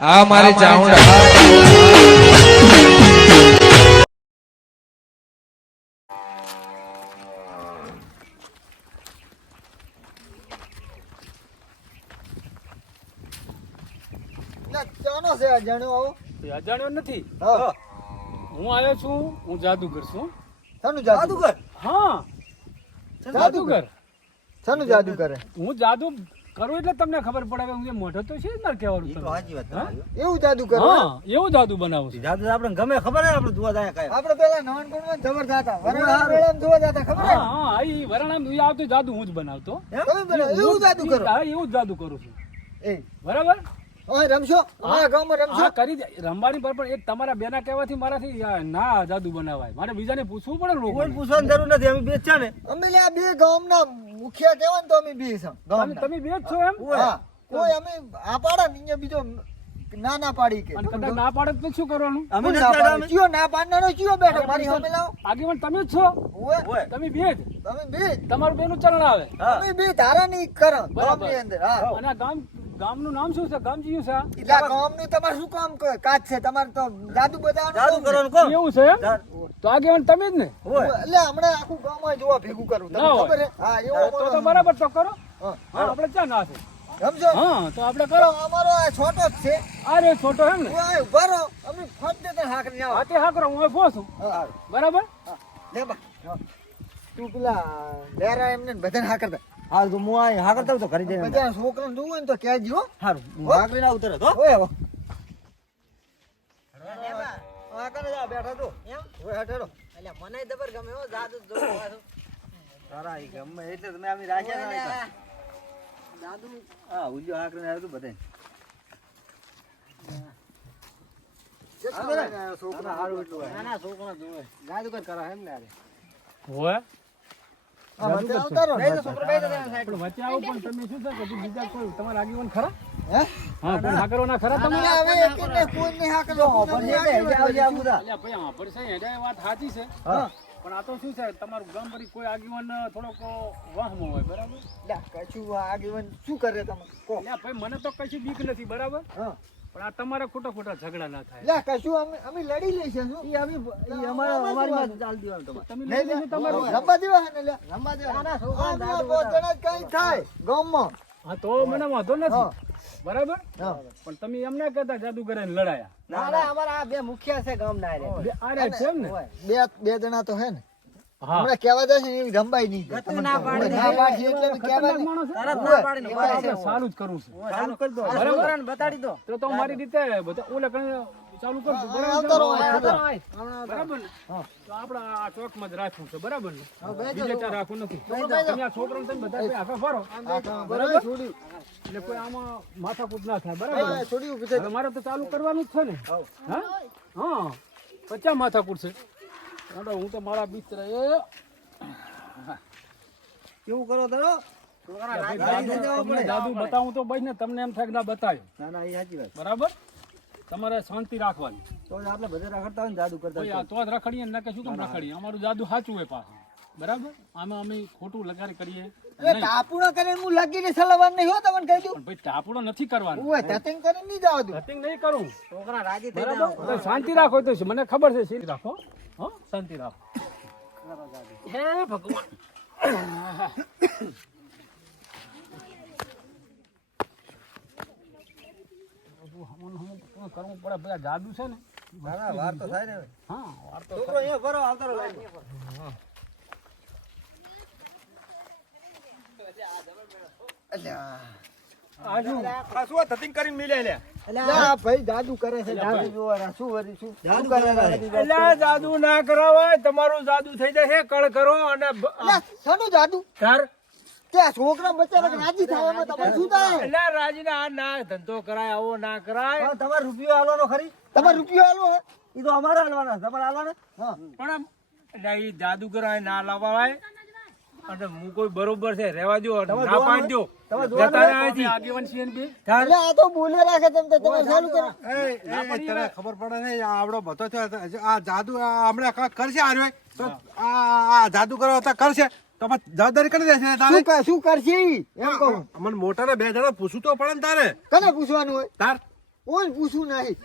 આ મારી ચાઉંડા ના ચાનો છે? અજાણ્યો આવો. અજાણ્યો નથી. હા. હું. આવ્યો છું હું જાદુગર છું. શાનું જાદુ કરે હા. જાદુગર? જાદુગર. શાનું જાદુ કરે હું જાદુ કરું એટલે તમને ખબર પડે કે હું જે મોઢો તો છે જ મારે કહેવાનું તમને. સાચી વાત એવું જાદુ કરો? હા એવું જાદુ બનાવો જાદુ તો ગમે ખબર હે આપણે ધોવા જાય કાય આપણે પેલા નાનપણમાં જબર જાતા વરણા વરણામ ધોવા જાતા ખબર હા હા એ વરણામ ઈ આવતો જાદુ હું જ બનાવતો. એવું જાદુ કરો? હા એવું જ જાદુ કરું છું. એ. બરાબર? ઓય રમશો? અમારા ગામમાં રમશો? કરી દે. રમવાની પર પણ એક તમારા બેના કહેવાથી મારાથી ના જાદુ બનાવાય. મારે બીજાને પૂછવું પડે ને પૂછવાની જરૂર નથી અમે બે જ છે ને. અમે લે આ બે ગામના મુખિયા કહેવાય ને તો અમે બે છો તમે તમે બે છો એમ? હા. કોઈ અમે આ પાડે ને અહીંયા બીજો ના ના પાડી કે. ના પાડે તો શું કરવાનું? અમે ના પાડે? કયો ના પાડનારો કયો બેઠો? મારી સામે લાવો. આગેવાન તમે જ છો? ઓય. તમે બે જ? તમે બે તમારું બેનું ચરણ આવે. તમે બે બે ધારાની કરો ગામની અંદર હા. અને ગામ ગામનું નામ શું છે? ગામ જીયું છે એટલે ગામનું તમારે શું કામ કાજ છે? તમારે તો જાદુ બતાવવાનું જાદુ કરવાનું કોણ એવું છે તો આગેવાન તમે જ ને? એટલે હમણાં આખું ગામ જ જોવા ભેગું કરું. તમને ખબર છે? હા એવું તો બરાબર તો કરો. હા. આપણે ક્યાં ના છે? સમજો? હા તો આપણે કરો. અમારો આ છોટો જ છે. અરે છોટો એમ ને? ઓય અમે ફટ દેતા હાક ને આવો. હા તે હું ફોસું હા, બરાબર? લે બા. તું પેલા લેરા એમને બધા બધાને હાકર દે. હા તો હું આ હા કરતા તો ઘરે જઈને. બધા છોકરાને જોવું હોય ને તો કહેજો. હો. હારું ઓય હા કરે જા બેઠા તો. ઓય તારા ઈ ગમે એટલે તમે આમ રાખ્યા ના હતા. હા ઉલ્યો હા કરીને આવ્યો તું બધાય. કેટલા વાગ્યા આવ્યા છોકરા હારું એટલું હોય. જાદુગર એમ ને. હોય વચ્ચે આવતા રહો ને. પણ વચ્ચે આવો પણ તમે શું છે કે બીજા કોઈ તમારા આગેવાન ખરા હે? હા કોઈ હા કરવાના ખરા તમે એટલે હવે એકને કોઈને હાકર દો. પણ એટલે એટલે આવજે આ બધા. ભાઈ હા પડશે એને વાત સાચી છે હા. પણ આ તો શું છે તમારું ગામ કોઈ આગેવાન થોડોક વાહમાં હોય બરાબર કશું આગેવાન શું કરે તમે કહો. ભાઈ મને તો કશું બીક નથી બરાબર હા. પણ આ તમારા ખોટા ખોટા ઝઘડા ના થાય. લે કશું અમે અમે લડી લઈશું? ઈ અમે ઈ અમારા અમારી માં ચાલ દેવાનું તમારે. તમે લઈ તમારું રમવા દેવા ને લે. રમવા દેવા. ના બહુ જણા જ કઈ થાય ગામમાં. હા તો મને વાંધો નથી. બરાબર. પણ તમે એમ ના કહેતા જાદુગર ને લડાયા. ના ના બે આ રહ્યા છે એમ ને બે બે જણા તો હે ને. હમણાં કહેવા જશે એવી રંબાઈ નહીં જાય. ના પાડી ના પાડી એટલે અમે કહેવા ખતરનાક નહીં. માણસ છે. તરત ના પાડીને તો સારું જ કરવું છે. ચાલુ કરી દો. બરાબર. બતાડી દો. તો તો મારી રીતે બધા ઓલે કણે ચાલુ કરજો હા, બરાબર બરાબર. તો આપણે આ ચોકમાં જ રાખવું છે. બરાબર ને? બીજે ચાર રાખવું નથી. તમે આ છોકરાને તમે બધા ભાઈ ફરો બરાબર. એટલે કોઈ આમાં માથાકૂટ ના થાય. બરાબર છોડ્યું ઊભી મારે તો ચાલુ કરવાનું જ છે ને. હા? હા. પચાસ માથાકૂટ છે? હાલો, હું તો મારા મિત્ર એ. કેવું કરો ભાઈ જાદુ બતાવું તો બસ ને તમને એમ થાય ના બતાવ્યું ના ના એ સાચી વાત. બરાબર? તમારે શાંતિ રાખવાની. તો આપણે બધા રખડતા હોય ને જાદુ કરતા તો જ રખડીએ ને કે શું કેમ રખડીએ? અમારું જાદુ સાચું હોય પાછું. બરાબર? આમાં અમે ખોટું લગાડી કરીએ. નહીં. ટાપુડા કરીને હું લગીને સલાવાર નહીં હો તમને કહી દઉં. ભાઈ ટાપુડો નથી કરવાનો. ઓય, કટિંગ કરી નહીં જાવ દઉં. કટિંગ નહીં કરું. છોકરા રાજી બરાબર? તો શાંતિ રાખો તો મને ખબર છે શાંતિ રાખો. હો શાંતિ રાખો. હે ભગવાન. કરવું પડે બધા જાદુ છે ને વાર તો થાય ને હા વાર તો છોકરો અહીંયા ભરો આવતો રહો લાઈનમાં. અલ્યા. આજુ અલ્યા, આ ભાઈ જાદુ કરે છે જાદુ જોવાના. શું વળી, શું? જાદુ શું કરે કરે. છે? એટલે જાદુ ના કરાવાય તમારું જાદુ થઈ જશે કળ કરો અને બ- અલ્યા, શાનું જાદુ? ઘર છોકરા બચારા રાજી થાય તમારે શું થાય? એટલે રાજીના આ ના ધંધો કરાય આવો ના કરાય. તમારે રૂપિયો આલવાનો ખરી? તમારે રૂપિયો આલો એ તો અમારે આલવાના તમારે આલવાના? પણ જાદુ કરાય ના લાવાય અને હું કોઈ બરોબર છે રહેવા દો ના પાડી દો તમે જતા રહ્યા અહીંથી. આગેવાન છીએ એટલે આ તો બોલે રાખે તેમ તો તમારે ચાલુ કરો. તને ખબર પડે ને આ આવડો ભતો થયો આ જાદુ આ હમણાં કરશે આર્યો તો આ આ જાદુ કરો તો કરશે. તો જવાબદારી કરી દેશે તારે? શું કર- શું કરશે? એમ કહું. મને મોટાને બે જણા પૂછું તો પડે ને તારે. કને પૂછવાનું હોય? તાર. કોઈ પૂછવું નહીં?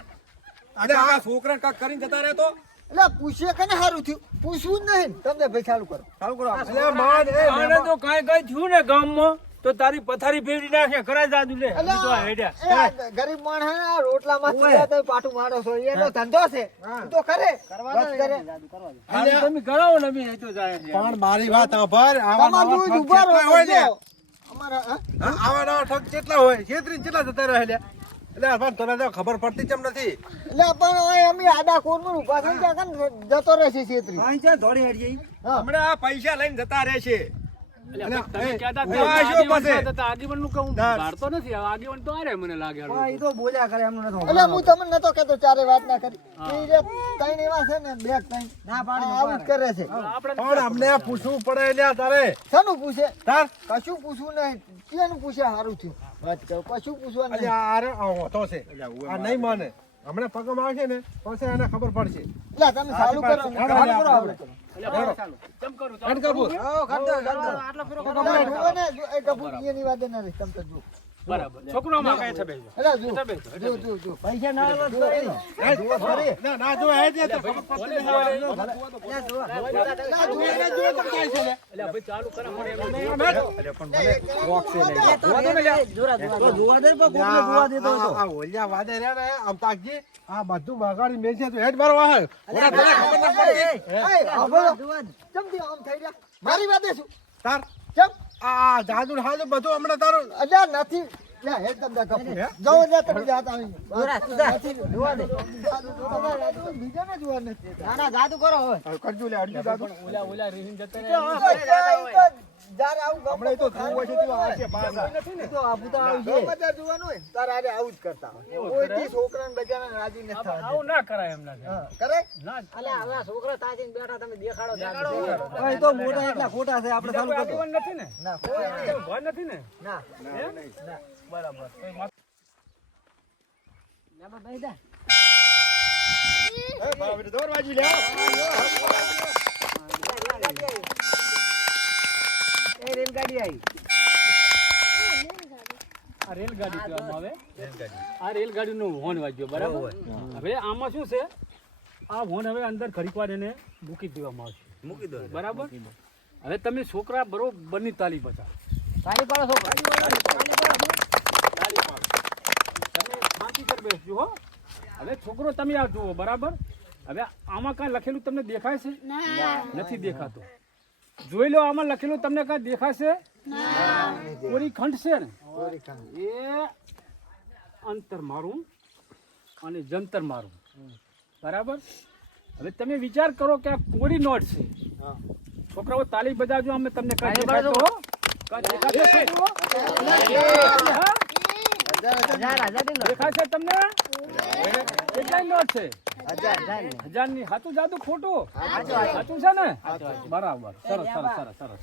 અરે આ છોકરા કાક કરીને જતા રહે તો? એટલે પૂછીએ કને સારું થયું? પૂછવું જ નહીં તમને ભાઈ ચાલુ કરો. ચાલુ કરો એટલે માન એ આને તો કાંઈ કાંઈ થયું ને ગામમાં તો તારી પથારી ફેરવી નાખે ખરા જાદુ લે. એટલે બીજો આ આ- હેડ્યા. ગરીબ માણસ હે ને, આ રોટલામાં ચીરા તો પાટું મારો છો. એનો ધંધો છે. તો કરે. બસ કરે. આને તમે કરાવો ને અમે તો જાય પણ મારી વાત સાંભળ આવા તમારું ઊભા કેટલા હોય ને અમારા આવા કેટલા હોય કેટલા જતા રહે લ્યા. એટલે આ તને તો ખબર પડતી ચમ નથી. એટલે પણ અમે આડા કોરમાં ઊભા થઈ ગયા કે ને જતો રહેશે અહીં છે દોડી હેડી હા. આ પૈસા લઈને જતા રહે. છે. છે છે પૂછવું પડે તારે. શાનું પૂછે? તાર? કશું પૂછવું નહીં. કેનું પૂછે સારું થયું. વાત કહું કશું એટલે આ હોતો છે. આ નહીં માને. હમણાં પગમાં આવશે ને પછી એને ખબર પડશે. એટલે તમે ચાલુ કરો ચાલુ કરો આપણે. ચમ કરું કાઢ કપૂર. એટલે જુઓ ને, જો એ કપૂર એની વાત ના તમે તો જુઓ. બરાબર છોકરામાં કઈ થબે છે. એટલે જુઓ, થબે છે. જુઓ, જુઓ, જુઓ. પૈસા ના આવે તો જુઓ, એનો. હે? ના ના જો હે જે તો ખબર પડતી નથી. ના, જુઓ, એને જુઓ તો થાય છે એટલે ભાઈ ચાલુ કરે મને એમ નહીં. આમ હેઠ. તો જોવા દે પણ કોકને જોવા દેતો આ- હતો. આ ઓલિયા વાદે રહ્યા ને આમ આ બધું બગાડી મેલશે તો હેડ મારો આવે ઓલા તને ખબર ના પડતી. એ, આ બોલો. ચમથી આમ થઈ રહ્યા. મારી વાતે છું તાર ચમ આ જાદુ હાજુ બધું હમણાં તારું અલ્યા નથી. જાદુ કરો કરજો લે અડજુ જાદુ ઓલા ઓલા રીહીને જતા રહે. આવું ગમે તો જોવું છે તો આવશે પાછા. એ તો આ બધા આવી ગમે જોવાનું હોય તારે આરે આવું જ કરતા હોય. કોઈથી છોકરાને બચારાને રાજી નથી થવા આવું ના કરાય એમના દેતા. કરે? ના હા, એ તો મોટા એટલા ખોટા છે આપણે ચાલુ કરતો નથી. ને? ના, કોઈ ભય નથી ને? ના. બરાબર. તો એમાં હે, બાપરે, દોરવાજી રેલગાડી આવી. આ રેલગાડી કહેવામાં આવે આ રેલગાડીનો હોર્ન વાગ્યો બરાબર? હવે આમાં શું છે? આ હોર્ન હવે અંદર ખરીકવાર વાર એને મૂકી દેવામાં આવશે. મૂકી દો બરાબર? હવે તમે છોકરા બરોબરની તાલી બચાવો. તાલી પાડો છોકરા. તમે શાંતિ પર બેસજો હો. હવે છોકરો તમે આ જુઓ બરાબર? હવે આમાં કાંઈ લખેલું તમને દેખાય છે? નથી દેખાતું. જોઈ લો આમાં લખેલું તમને કાંઈ દેખાશે? કોરી ખંડ છે ને? એ અંતર મારું અને જંતર મારું. બરાબર? હવે તમે વિચાર કરો કે આ કોરી નોટ છે. છોકરાઓ તાલી બજાજો અમે તમને કાંઈ દેખાતો છે તમને? કેટલાની નોટ છે? હજારની સાચું જાદુ ખોટું? છે ને? બરાબર. સરસ સરસ સરસ સરસ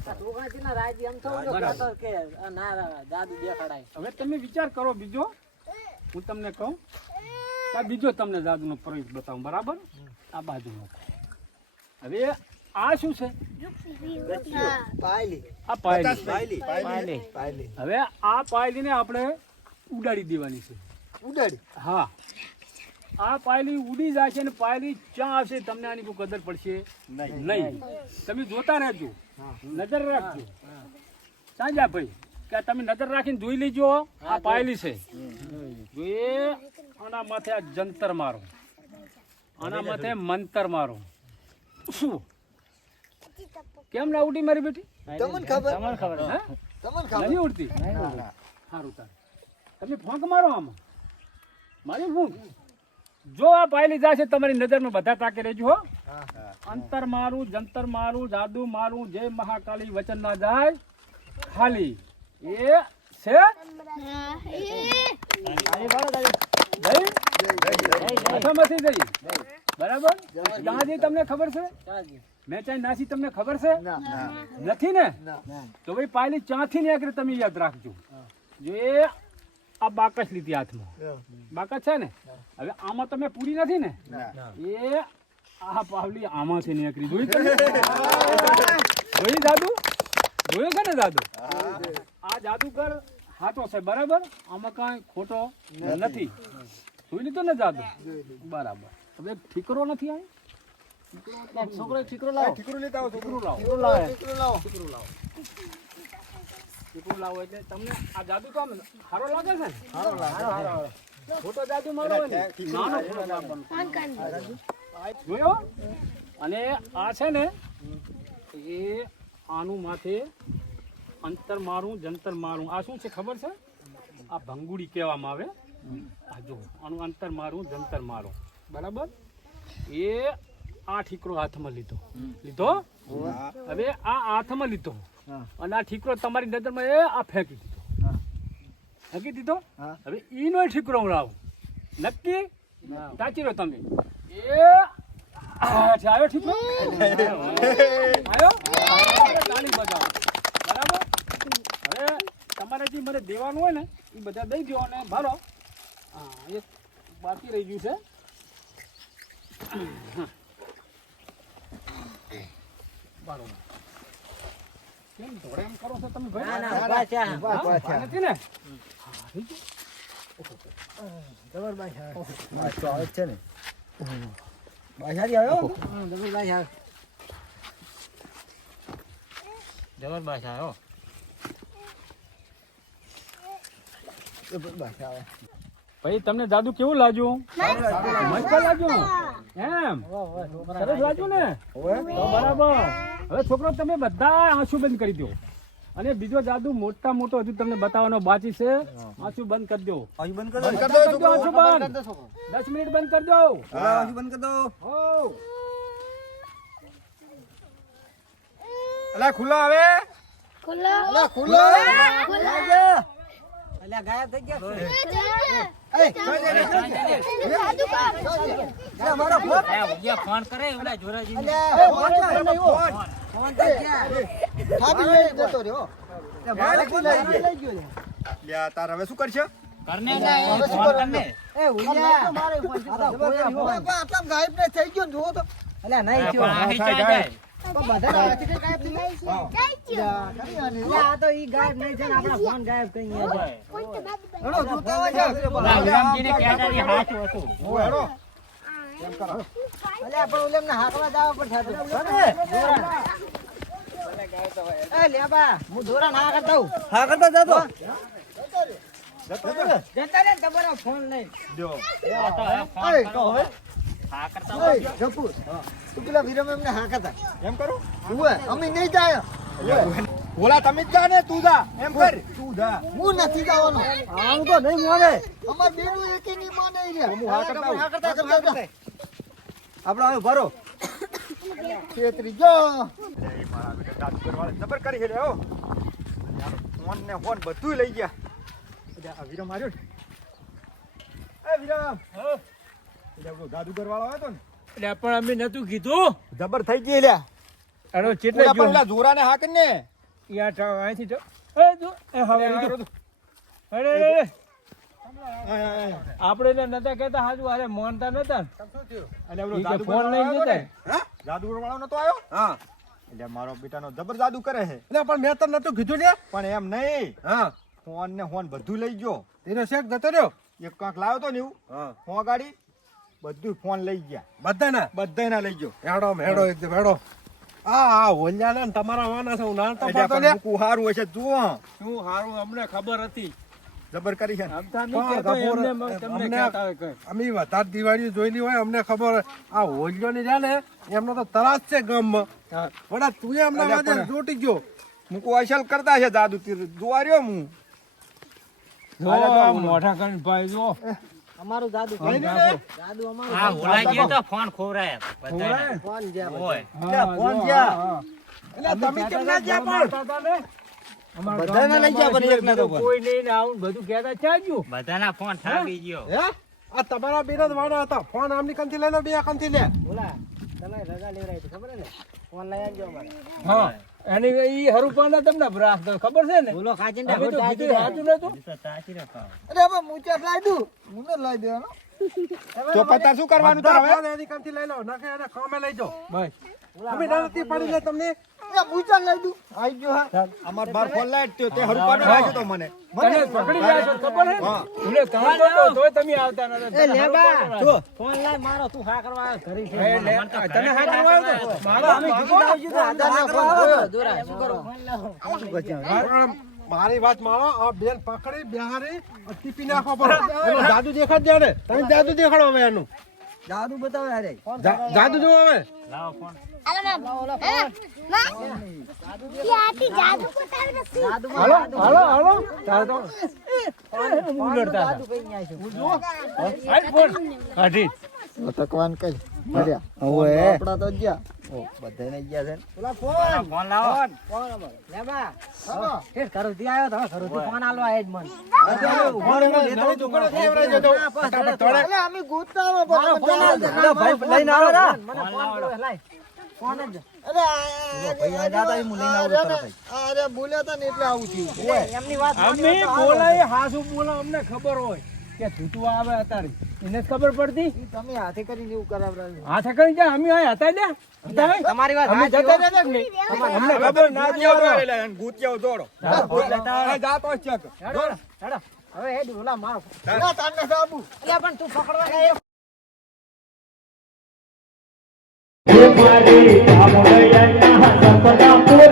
હવે તમે વિચાર કરો બીજો. હું તમને કહું આ બીજો તમને જાદુનો પ્રયોગ બતાવું બરાબર? આ બાજુનો. હવે આ શું છે? પાયલી. આ પાયલી. હવે આ પાયલીને આપણે ઉડાડી દેવાની છે. ઉડાડી. હા. આ પાયલી ઉડી જાય છે ને પાયલી ક્યાં આવશે તમને આની કોઈ કદર પડશે? નહીં. તમે જોતા રહેજો. નજર રાખજો. સાંજા ભાઈ કે તમે નજર રાખીને જોઈ લેજો. આ પાયલી છે. જોઈએ આના માથે આ જંતર મારો. આના માથે મંતર મારો. શું કેમ ના ઉડી મારી બેટી? તમને ખબર? હે? તમને ખબર? નહીં ઉડતી? સારું તારે. તમે ફોંક મારો આમાં. મારી ફૂંક? જો આ પાયલી જાય છે તમારી નજરમાં બધા તાકે રહેજો હો. અંતર મારું જંતર મારું જાદુ મારું જય મહાકાલી વચન ના જાય ખાલી. એ છે? બરાબર? ત્યાંથી તમને ખબર છે? મેં ચાઈ નાસી તમને ખબર છે? નથી ને? તો ભાઈ પાયલી ચાથી આગળ તમે યાદ રાખજો. જો એ આ બાકસ લીધી હાથમાં. બાકસ છે ને? હવે આમાં તમે પૂરી નથી ને? એ આ પાવલી આમાંથી નીકળી જોઈ તમે જોઈ જાદુ? જોયું છે ને જાદુ? આ જાદુગર હાથો છે બરાબર? આમાં કાંઈ ખોટો નથી. જોઈ લીધો ને જાદુ? બરાબર. હવે ઠીકરો નથી આવી? છોકરો ઠીકરો લાવો. ઠીકરો લેતા આવો ઠીકરો લાવો. ઠીકરો લાવો. ઠીકરો લાવો. ઠીકરો લાવો એટલે તમને આ જાદુ તો આમ સારો લાગે છે ને? સારો લાગે. ખોટો જાદુ મારો ને નાનો ખોટો લાવવાનો. જોયો? અને આ છે ને એ આનું માથે અંતર મારું જંતર મારું. આ શું છે ખબર છે? આ ભંગુડી કહેવામાં આવે. આ જો આનું અંતર મારું જંતર મારું. બરાબર? એ આ ઠીકરો હાથમાં લીધો. લીધો? હવે આ હાથમાં લીધો. અને આ ઠીકરો તમારી નજરમાં એ આ ફેંકી દીધો. ફેંકી દીધો? હા. હવે ઈનો ઠીકરો હું લાવું નક્કી સાચી રહ્યો તમે. એ આવ્યો ઠીકરો? આવ્યો? તાળી બજાવો. બરાબર? હવે તમારે જે મને દેવાનું હોય ને એ બધા દઈ દો અને ભરો. હા એક બાકી રહી ગયું છે. બરોબર. કેમ ધોળે એમ કરો છો તમે ભાઈ? ઊભા છે. હા, નથી ને? જબરભાઈ હા. તો આવે છે ને. બાજારી આવ્યો? હા જબરભાઈ હા જબરબાશ આવ્યો જબરભાઈ આવે ભાઈ તમને જાદુ કેવું લાગ્યું? મસ્ત લાગ્યું. એમ. સરસ લાગ્યું ને? બરાબર. હવે છોકરો તમે બધા આંસુ બંધ કરી દો. અને બીજો જાદુ મોટા મોટો હજુ તમને બતાવવાનો બાકી છે. આંસુ બંધ કરી દો. બંધ કરી આંસુ બંધ દસ મિનિટ બંધ કરી દો. આંસુ બંધ કરી દો. હો. અલા ખુલ્લો આવે અલા ખુલ્લો. અલ્યા ગાયબ થઈ ગયા એ મારો ફોન. ફોન કરે ઓલા જોરાજી ફોન તો. ફોન લઈને જતો રહ્યો. એ લઈ ગયો. લઈ ગયો લે. લ્યા તાર હવે શું કરશે? કરને હવે શું કરવાનું? એ ઉલ્યા. મારો ફોન ફોન. આટલા ગાયબ ને થઈ ગયો ને તો. અલ્યા નહીં થયો. અહીં જાય, જાય હાથે કઈ કરી છે ને આપણા પણ ઓલે એમને હાંકવા જવા પર થતું. એ લેબા, હું દોરા ના કરતા હું. હા કરતા જતો જતા રે તમારો ફોન લઈ. જો એ, તો હવે? એ, જપુ. તું પેલા વિરમ એમને હાંકતા. એમ કરું ઉવે, અમે નહીં જાય. ઓલા તમે જ ને તું જા. એમ કર. તું જા. હું નથી જવાનો. આવું તો નહીં માને. અમાર બેનું એકી નહીં માને ઈ રહ્યા. હું હા કરતા હા હું. કરતા. આપણે હવે ભરો. છેતરી જો. જાદુ કરવાળા જબર કરી હેડે હો. ફોન ને ફોન બધું લઈ ગયા. આ વિરમ માર્યો ને. એ વિરમ. હો. જાદુ કરવાળો આવ્યો તો ને. એટલે પણ અમે નતું કીધું. જબર થઈ ગઈ લ્યા. અરે હાક ને? અહીંથી એ જો એ હવે આપણે નતા કહેતા હાજુ અરે માનતા નતા એટલે ઓલો જાદુ ફોન લઈને જતા. જાદુ કરવાળો નતો આવ્યો? હા. એટલે મારો બેટાનો જબર જાદુ કરે છે. એટલે પણ મેં તને નતું કીધું ને. પણ એમ નહીં. હા. ફોન ને ફોન બધું લઈ ગયો. એનો શેક જતો રહ્યો. એક કાંક લાવ્યો તો ને એવું. ફોન ગાડી બધું ફોન લઈ ગયા. બધાના? બધાના લઈ ગયો. હેડો હેડો એકદમ હેડો. આ ને તમારા વાના છે હું નાનતો પણ લે હશે જુઓ. શું હારું અમને ખબર હતી. જબર કરી છે. ને. આમતા હા, નહીં કહેતો ગફુર, એમને મ- તમને અમને- કહેતા હોય કંઈ. અમે વધારે દિવાળી જોયેલી હોય અમને ખબર. આ હોલિયો ની ને એમનો તો તરાસ છે ગામમાં વડા તું એમના વાદે જોટી ગયો. મૂકો અસલ કરતા છે દાદુ તીર. જોવા રહ્યો હું? મોઢા કરીને ભાઈ જો. અમારું જાદુ? જાદુ. અમારું હા ઓલા તો ફોન ખોવરાય ખોવરાય? ફોન જ્યાં હોય હા, ફોન જો. એટલે તમે કેમ ના ગયા પણ? મારતા હતા ને? અમારા બધાને લઈ ગયા પણ એકને તો કોઈ નહીં ને આવું બધું કહેતા ક્યાં બધાના ફોન ઠાવી ગયો. હે? આ તમારા બેના જ વાના હતા. ફોન આમની કંથી લઈ લો બે કંથી લે. બોલા તમે રજા લેવડાવી ખબર ને? ફોન લઈ આવજો અમારે. હા. એની ઈ હરુપાના તમને રાખ તો ખબર છે ને? બોલો કાચી ને તો કીધું સાચું નતું. તો સાચી રખાવ. અરે હવે મૂચા લાઈ લાવી દઉં. હું તો લાવી દેવાનો. તો પતા શું કરવાનું તાર હવે? એની કામથી લઈ લો નખે એને કામે લઈ જાઓ. બસ. અમે ના નથી પાડી લે તમને? એ પૂછા લઈ દઉં આઈ ગયો હા. અમાર બાર ફોન લાઈટ થયો તે હરુ પાડો રાખ્યો તો મને. મને પકડી ગયા છો ખબર હે. ઉલે તમે તો તોય તમે આવતા નતા એ લેબા ફોન લાઈ મારો તું હા કરવા આવ્યો ઘરે છે. એ લે, તને હા કરવા આવ્યો તો? મારો અમે કીધું ને. દાદાના ફોન જોયો. પણ મારી વાત માનો આ બેન પકડી બિહારી ટીપી નાખો પડે. એનો જાદુ દેખાડ દે ને. તમે જાદુ દેખાડો હવે એનું જાદુ બતાવે અરે જા- જાદુ જો હવે. હાલો હાલો હાલો તારે તો. ઉલડતા હતા. હાલ ફોન. કાઢી. તકવાન કઈ? આપડા તો ગયા બધાને ગયા છે ફોન. ફોન લાવો. ઘરેથી આવ્યો ઘરેથી ફોન આલવા. ફટાફટ તોડે. એટલે અમે ગોતતા આવો પણ ફોન આલ. ભાઈ લઈને આવો. રા મને ફોન કરો લાય. ફોન જ. અરે આ- આ- ભાઈ આ જાતા હું લઈને આવું અરે, તરત અરે બોલ્યા તા ને એટલે આવું થયું. એમની વાત અમે બોલાય હાસુ બોલા અમને ખબર હોય કે છૂટું આવે અત્યારે. એને ખબર પડતી? તમે હાથે કરીને એવું કરાવડાવ્યું હાથે કરી જાય અમે આ હતા ને તમારી વાત અમે જતા. રહ્યા ને અમને ખબર ના દોડો લેતા એ જાતો જ. હેડો, હેડો. હવે હેડ ઓલા મારો ના તાને સાબુ. એટલે પણ તું પકડવા ગયો. મારી આમળૈયા